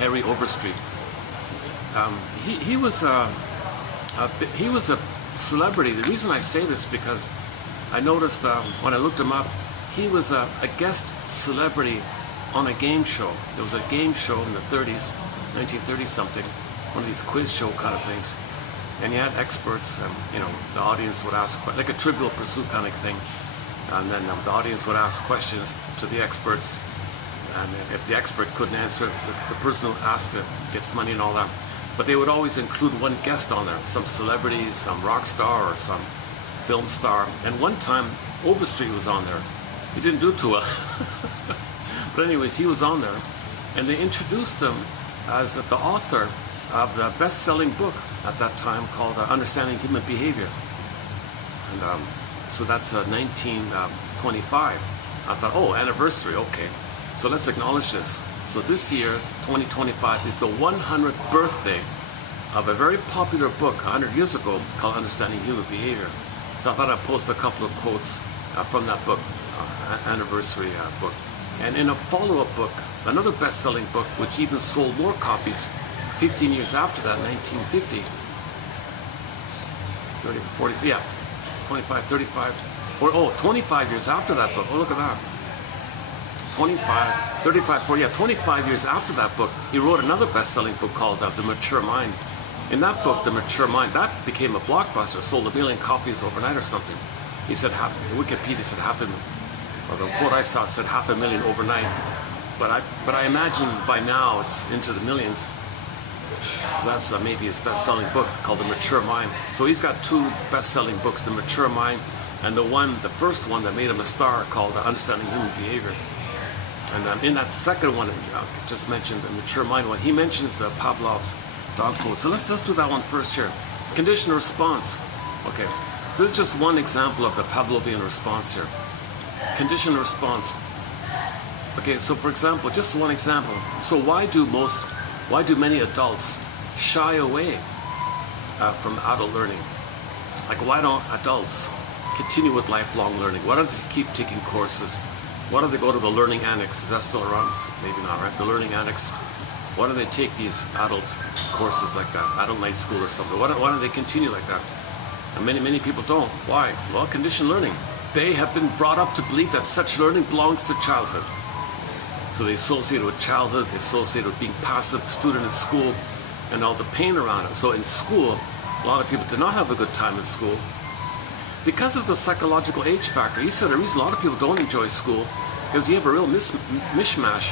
Harry Overstreet. He was a celebrity. The reason I say this because I noticed when I looked him up, he was a guest celebrity on a game show. There was a game show in the 30s, 1930 something, one of these quiz show kind of things. And you had experts, the audience would ask, like a Trivial Pursuit kind of thing. And then the audience would ask questions to the experts. And if the expert couldn't answer, the person who asked it gets money and all that. But they would always include one guest on there, some celebrity, some rock star, or some film star. And one time, Overstreet was on there. He didn't do too well. But anyways, he was on there. And they introduced him as the author of the best-selling book at that time called Understanding Human Behavior. And so that's 1925. I thought, oh, anniversary, okay. So let's acknowledge this. So this year, 2025, is the 100th birthday of a very popular book 100 years ago called Understanding Human Behavior. So I thought I'd post a couple of quotes from that book, anniversary book. And in a follow-up book, another best-selling book, which even sold more copies 15 years after that, 1950, 30, 40, yeah, 25, 35, or 25 years after that book. Oh, look at that. 25, 35, 40, yeah, 25 years after that book, he wrote another best-selling book called The Mature Mind. In that book, The Mature Mind, that became a blockbuster, sold 1 million copies overnight or something. He said, Wikipedia said 500,000, or the quote I saw said 500,000 overnight. But I imagine by now it's into the millions. So that's maybe his best-selling book called The Mature Mind. So he's got two best-selling books, The Mature Mind, and the first one that made him a star called Understanding Human Behavior. And in that second one, I just mentioned the Mature Mind one, he mentions Pavlov's dog quote. So let's do that one first here. Conditional response. Okay, so this is just one example of the Pavlovian response here. Conditional response. Okay, so for example, just one example. So why do many adults shy away from adult learning? Like, why don't adults continue with lifelong learning? Why don't they keep taking courses? Why don't they go to the Learning Annex? Is that still around? Maybe not, right? The Learning Annex. Why don't they take these adult courses like that? Adult night school or something. Why don't they continue like that? And many people don't. Why? Well, conditioned learning. They have been brought up to believe that such learning belongs to childhood. So they associate it with childhood, they associate it with being passive student in school and all the pain around it. So in school, a lot of people do not have a good time in school because of the psychological age factor. He said the reason a lot of people don't enjoy school is you have a real mishmash